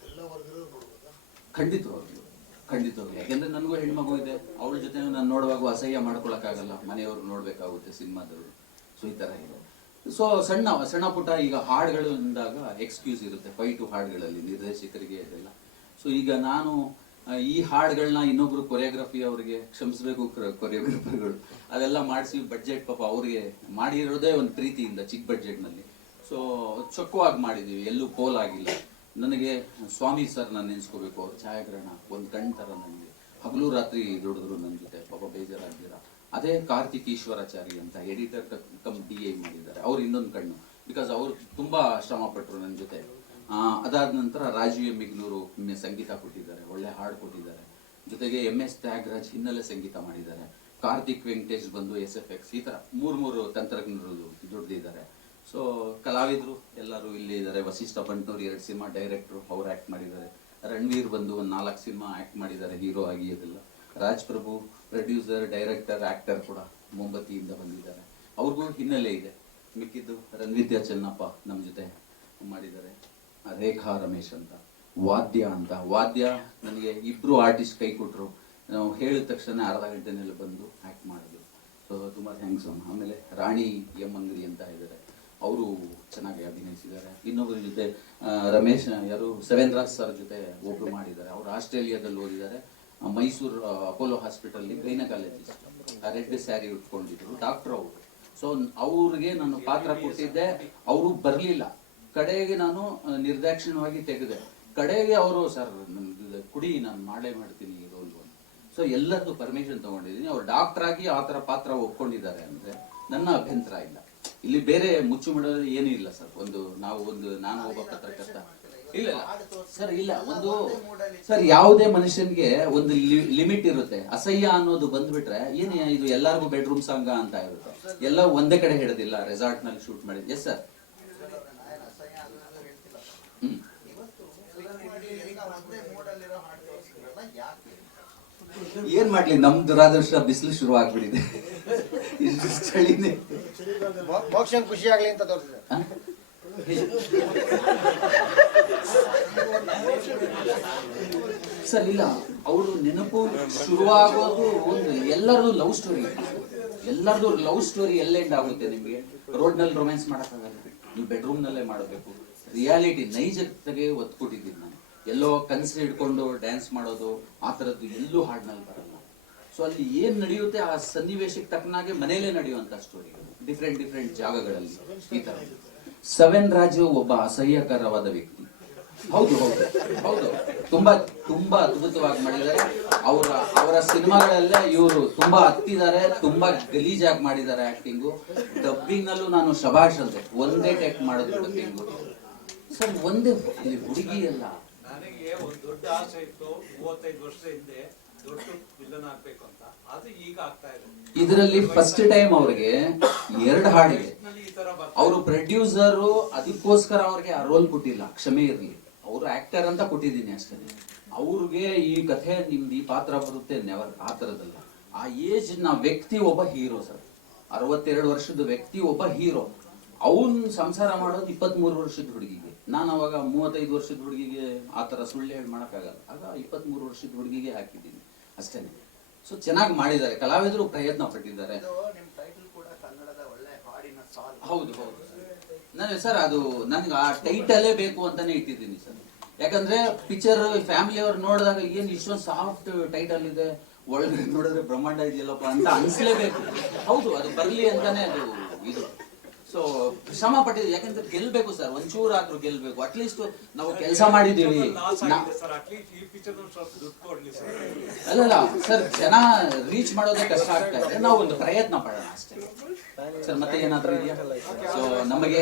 ಖಂಡಿತವಾಗ್ಲು ಖಂಡಿತವಾಗ್ಲು. ಯಾಕೆಂದ್ರೆ ನನಗೂ ಹೆಣ್ಮಗು ಇದೆ ಅವಳ ಜೊತೆ ನಾನು ನೋಡುವಾಗ ಅಸಹ್ಯ ಮಾಡ್ಕೊಳಕ್ಕಾಗಲ್ಲ. ಮನೆಯವರು ನೋಡ್ಬೇಕಾಗುತ್ತೆ ಸಿನಿಮಾದವರು. ಸೊ ಈ ತರ ಇದೆ. ಸೊ ಸಣ್ಣ ಸಣ್ಣ ಪುಟ್ಟ ಈಗ ಹಾಡುಗಳು ಅಂದಾಗ ಎಕ್ಸ್ಕ್ಯೂಸ್ ಇರುತ್ತೆ. ಫೈಟು ಹಾಡುಗಳಲ್ಲಿ, ನಿರ್ದೇಶಕರಿಗೆ ಇದೆಲ್ಲ. ಸೊ ಈಗ ನಾನು ಈ ಹಾಡುಗಳನ್ನ ಇನ್ನೊಬ್ರು ಕೊರಿಯೋಗ್ರಫಿ ಅವರಿಗೆ ಕ್ಷಮಿಸಬೇಕು ಕೊರಿಯೋಗ್ರಫರ್ಗಳು ಅದೆಲ್ಲ ಮಾಡಿಸಿ ಬಡ್ಜೆಟ್ ಪಾಪ ಅವ್ರಿಗೆ ಮಾಡಿರೋದೇ ಒಂದು ಪ್ರೀತಿಯಿಂದ ಚಿಕ್ಕ ಬಡ್ಜೆಟ್ನಲ್ಲಿ ಸೊ ಚೊಕ್ಕವಾಗಿ ಮಾಡಿದ್ದೀವಿ ಎಲ್ಲೂ ಪೋಲ್ ಆಗಿಲ್ಲ. ನನಗೆ ಸ್ವಾಮಿ ಸರ್ ನಾನು ನೆನೆಸ್ಕೋಬೇಕು ಅವ್ರ ಛಾಯಾಗ್ರಹಣ, ಒಂದು ಕಣ್ ಥರ ನನಗೆ ಹಗಲು ರಾತ್ರಿ ದುಡಿದ್ರು ನನ್ನ ಜೊತೆ. ಪಾಪ ಬೇಜಾರಾಗ್ದಿರ ಅದೇ ಕಾರ್ತಿಕ್ ಈಶ್ವರಾಚಾರಿ ಅಂತ ಎಡಿಟರ್ ಕಮ್ ಡಿ ಎ ಅವ್ರು ಇನ್ನೊಂದು ಕಣ್ಣು. ಬಿಕಾಸ್ ಅವರು ತುಂಬಾ ಶ್ರಮ ಪಟ್ಟರು ನನ್ನ ಜೊತೆ ಅದಾದ ನಂತರ ರಾಜೀವ್ ಎಂ ಇಗ್ನೂರು ಸಂಗೀತ ಕೊಟ್ಟಿದ್ದಾರೆ. ಒಳ್ಳೆ ಹಾಡು ಕೊಟ್ಟಿದ್ದಾರೆ. ಜೊತೆಗೆ ಎಂ ಎಸ್ ತ್ಯಾಗರಾಜ್ ಹಿನ್ನೆಲೆ ಸಂಗೀತ ಮಾಡಿದ್ದಾರೆ. ಕಾರ್ತಿಕ್ ವೆಂಕಟೇಶ್ ಬಂದು ಎಸ್ ಎಫ್ ಎಕ್ಸ್ ಈ ತರ ಮೂರ್ ಮೂರು ತಂತ್ರಜ್ಞರು ದುಡ್ದಿದ್ದಾರೆ. ಸೊ ಕಲಾವಿದರು ಎಲ್ಲರೂ ಇಲ್ಲಿ ಇದ್ದಾರೆ. ವಸಿಷ್ಠ ಬಂಟ್ನೂರ್ ಎರಡು ಸಿನಿಮಾ ಡೈರೆಕ್ಟ್ರು, ಅವ್ರು ಆಕ್ಟ್ ಮಾಡಿದ್ದಾರೆ. ರಣವೀರ್ ಬಂದು ಒಂದು ನಾಲ್ಕು ಸಿನಿಮಾ ಆಕ್ಟ್ ಮಾಡಿದ್ದಾರೆ, ಹೀರೋ ಆಗಿ ಅದೆಲ್ಲ. Raj Prabhu producer director actor ಕೂಡ ಮೊಂಬತ್ತಿಯಿಂದ ಬಂದಿದ್ದಾರೆ. ಅವ್ರಿಗೂ ಹಿನ್ನೆಲೆ ಇದೆ. ಮಿಕ್ಕಿದ್ದು ರಣವಿದ್ಯಾ ಚೆನ್ನಪ್ಪ ನಮ್ಮ ಜೊತೆ ಮಾಡಿದ್ದಾರೆ. ರೇಖಾ ರಮೇಶ್ ಅಂತ, ವಾದ್ಯ ಅಂತ. ವಾದ್ಯ ನನಗೆ ಇಬ್ರು ಆರ್ಟಿಸ್ಟ್ ಕೈ ಕೊಟ್ಟರು ನಾವು ಹೇಳಿದ ತಕ್ಷಣ ಅರ್ಧ ಗಂಟೆನಲ್ಲಿ ಬಂದು ಆಕ್ಟ್ ಮಾಡಿದ್ರು. ಸೊ ತುಂಬ ಥ್ಯಾಂಕ್ಸ್ ಆಮೇಲೆ ರಾಣಿ ಎಂ ಅಂಗಡಿ ಅಂತ ಇದ್ದಾರೆ. ಅವರು ಚೆನ್ನಾಗಿ ಅಭಿನಯಿಸಿದ್ದಾರೆ. ಇನ್ನೊಬ್ಬರ ಜೊತೆ ರಮೇಶ್, ಯಾರು? ಸವೇಂದ್ರ ಸರ್ ಜೊತೆ ಒಬ್ರು ಮಾಡಿದ್ದಾರೆ. ಅವರು ಆಸ್ಟ್ರೇಲಿಯಾದಲ್ಲಿ ಓದಿದ್ದಾರೆ. Mysuru Apollo hospital gynaecologist red sari ಉಟ್ಕೊಂಡಿದ್ರು. Doctor ಅವರು. ಸೊ ಅವ್ರಿಗೆ ನಾನು ಪಾತ್ರ ಕೊಟ್ಟಿದ್ದೆ. ಅವರು ಬರ್ಲಿಲ್ಲ. ಕಡೆಗೆ ನಾನು ನಿರ್ದಾಕ್ಷಿಣ್ಯವಾಗಿ ತೆಗೆದೆ. ಕಡೆಗೆ ಅವರು, ಸರ್ ಕುಡಿ, ನಾನು ಮಾಡೇ ಮಾಡ್ತೀನಿ ಈ ರೋಲ್ ಸೊ ಎಲ್ಲರದ್ದು ಪರ್ಮಿಷನ್ ತಗೊಂಡಿದ್ದೀನಿ. ಅವ್ರು ಡಾಕ್ಟರ್ ಆಗಿ ಆ ತರ ಪಾತ್ರ ಒಪ್ಕೊಂಡಿದ್ದಾರೆ ಅಂದ್ರೆ ನನ್ನ ಅಭ್ಯಂತರ ಇಲ್ಲ. ಇಲ್ಲಿ ಬೇರೆ ಮುಚ್ಚು ಮಾಡೋದು ಏನೂ ಇಲ್ಲ, ಸರ್. ಒಂದು, ನಾವು ಒಂದು, ನಾನು ಒಬ್ಬ ಪತ್ರಕರ್ತ. ಇಲ್ಲ ಸರ್ ಇಲ್ಲ ಒಂದು ಸರ್ ಯಾವುದೇ ಮನುಷ್ಯನ್ಗೆ ಒಂದು ಲಿಮಿಟ್ ಇರುತ್ತೆ. ಅಸಹ್ಯ ಅನ್ನೋದು ಬಂದ್ಬಿಟ್ರೆ ಏನೇ ಇದು ಎಲ್ಲಾರ್ಗು ಬೆಡ್ರೂಮ್ ಸಾಂಗ ಅಂತ ಇರುತ್ತೆ. ಎಲ್ಲ ಒಂದೇ ಕಡೆ ಹಿಡಿದಿಲ್ಲ ರೆಸಾರ್ಟ್ನಲ್ಲಿ ಶೂಟ್ ಮಾಡಿದ್. ಎಸ್ ಸರ್ ಏನ್ ಮಾಡ್ಲಿ ನಮ್ ದುರಾದೃಷ್ಟ ಬಿಸಿಲು ಶುರು ಆಗ್ಬಿಟ್ಟಿದೆ (laughs) ಚಳಿನೇ. ಮೋಕ್ಷ ಖುಷಿ ಆಗ್ಲಿ ಅಂತ ತೋರಿಸಿದ್ರು ಹ? (laughs) ಸರ್ ಇಲ್ಲ ಅವರು ನೆನಪು ಶುರುವಾಗೋದು ಒಂದು ಎಲ್ಲರದು ಲವ್ ಸ್ಟೋರಿ. ಎಲ್ಲರದು ಲವ್ ಸ್ಟೋರಿ ಎಲ್ಲ ಎಂಡ್ ಆಗುತ್ತೆ ನಿಮಗೆ? ರೋಡ್ನಲ್ಲಿ ರೊಮ್ಯಾನ್ಸ್ ಮಾಡಕ್ಕಾಗಲ್ಲ. ನೀವು ಬೆಡ್ರೂಮ್ ನಲ್ಲೇ ಮಾಡಬೇಕು. ರಿಯಾಲಿಟಿ ನೈಜತೆಗೆ ಒತ್ತು ಕೊಟ್ಟಿದ್ದೀನಿ ನಾನು. ಎಲ್ಲೋ ಕನಸು ಹಿಡ್ಕೊಂಡು ಡ್ಯಾನ್ಸ್ ಮಾಡೋದು, ಆ ಥರದ್ದು ಎಲ್ಲೂ ಹಾಡ್ನಲ್ಲಿ ಬರಲ್ಲ. ಸೊ ಅಲ್ಲಿ ಏನು ನಡೆಯುತ್ತೆ ಆ ಸನ್ನಿವೇಶಕ್ಕೆ ತಕ್ಕನಾಗೆ ಮನೆಯಲ್ಲೇ ನಡೆಯುವಂತ ಸ್ಟೋರಿ ಡಿಫ್ರೆಂಟ್ ಡಿಫ್ರೆಂಟ್ ಜಾಗಗಳಲ್ಲಿ ಈ ತರ ಸೆವೆನ್ ರಾಜು ಒಬ್ಬ ಅಸಹ್ಯಕರವಾದ ವ್ಯಕ್ತಿ. ಹೌದು ಹೌದು ಹೌದು. ತುಂಬಾ ತುಂಬಾ ಅದ್ಭುತವಾಗಿ ಮಾಡಿದ್ದಾರೆ. ಅವರ ಅವರ ಸಿನಿಮಾಗಳಲ್ಲೇ ಇವರು ತುಂಬಾ ಹತ್ತಿದ್ದಾರೆ, ತುಂಬಾ ಗಲೀಜಾಗಿ ಮಾಡಿದ್ದಾರೆ ಆಕ್ಟಿಂಗು ಡಬ್ಬಿಂಗ್ ನಲ್ಲೂ ನಾನು ಶಬಾಷ್ ಅಂದೆ ಒಂದೇ ಟೇಕ್ ಮಾಡಿದ್ರು ಡಬ್ಬಿಂಗು. ಸರ್, ಒಂದೇ ಅಲ್ಲಿ ಹುಡುಗಿ ಅಲ್ಲ. ನನಗೆ ಒಂದು ದೊಡ್ಡ ಆಸೆ ಇತ್ತು, ಮೂವತ್ತೈದು ವರ್ಷ ಹಿಂದೆ ದೊಡ್ಡ ವಿಲನ್ ಆಗ್ಬೇಕು ಅಂತ. ಇದರಲ್ಲಿ ಫಸ್ಟ್ ಟೈಮ್ ಅವ್ರಿಗೆ ಎರಡು ತರ ಅವರು ಪ್ರೊಡ್ಯೂಸರ್ ಅದಕ್ಕೋಸ್ಕರ ಅವ್ರಿಗೆ ಆ ರೋಲ್ ಕೊಟ್ಟಿಲ್ಲ. ಕ್ಷಮೆ ಇರಲಿ. ಅವರು ಆಕ್ಟರ್ ಅಂತ ಕೊಟ್ಟಿದ್ದೀನಿ ಅಷ್ಟೇ. ಅವ್ರಿಗೆ ಈ ಕಥೆ ನಿಮ್ದು ಈ ಪಾತ್ರ ಬರುತ್ತೆ ನೆವರ್ ಆ ಥರದಲ್ಲ. ಆ ಏಜ್ನ ವ್ಯಕ್ತಿ ಒಬ್ಬ ಹೀರೋ ಸರ್ ಅರವತ್ತೆರಡು ವರ್ಷದ ವ್ಯಕ್ತಿ ಒಬ್ಬ ಹೀರೋ ಅವನ್ ಸಂಸಾರ ಮಾಡೋದು ಇಪ್ಪತ್ತ್ ಮೂರು ವರ್ಷದ ಹುಡುಗಿಗೆ. ನಾನು ಅವಾಗ ಮೂವತ್ತೈದು ವರ್ಷದ ಹುಡುಗಿಗೆ ಆ ಥರ ಸುಳ್ಳು ಹೇಳಿ ಮಾಡೋಕ್ಕಾಗಲ್ಲ. ಆಗ ಇಪ್ಪತ್ತ್ ಮೂರು ವರ್ಷದ ಹುಡುಗಿಗೆ ಹಾಕಿದ್ದೀನಿ. ಅಷ್ಟೇನೆ. ಸೊ ಚೆನ್ನಾಗಿ ಮಾಡಿದ್ದಾರೆ. ಕಲಾವಿದರು ಪ್ರಯತ್ನ ಪಟ್ಟಿದ್ದಾರೆ. ಹೌದು ಹೌದು ನಾನು ಸರ್ ಅದು ನನ್ಗೆ ಆ ಟೈಟಲೇ ಬೇಕು ಅಂತಾನೆ ಇಟ್ಟಿದ್ದೀನಿ ಸರ್. ಯಾಕಂದ್ರೆ ಪಿಕ್ಚರ್ ಫ್ಯಾಮಿಲಿ ಅವ್ರು ನೋಡಿದಾಗ ಏನ್ ಇಷ್ಟೊಂದು ಸಾಫ್ಟ್ ಟೈಟಲ್ ಇದೆ ಒಳ್ಳೆ ನೋಡಿದ್ರೆ ಬ್ರಹ್ಮಾಂಡ ಇದೆಯಲ್ಲಪ್ಪ ಅಂತ ಅನ್ಸ್ಲೇಬೇಕು. ಹೌದು ಅದು ಬರ್ಲಿ ಅಂತಾನೆ ಅದು ಸೊ ಶ್ರಮ ಪಟ್ಟಿದ್ವಿ ಯಾಕಂದ್ರೆ ಗೆಲ್ಬೇಕು ಸರ್ ಒಂಚೂರಾದ್ರೂ ಗೆಲ್ಬೇಕು. ಅಟ್ಲೀಸ್ಟ್ ನಾವು ಕೆಲಸ ಮಾಡಿದೀವಿ ಅಲ್ಲ ಅಲ್ಲ. ಸರ್ ಜನ ರೀಚ್ ಮಾಡೋದೇ ಕಷ್ಟ ಆಗ್ತಾ ಇದೆ. ನಾವು ಒಂದು ಪ್ರಯತ್ನ ಪಡೋಣ ಅಷ್ಟೇ. ಸರ್ ಮತ್ತೆ ಏನಾದ್ರೂ ಇದೆಯಾ? ಸೊ ನಮಗೆ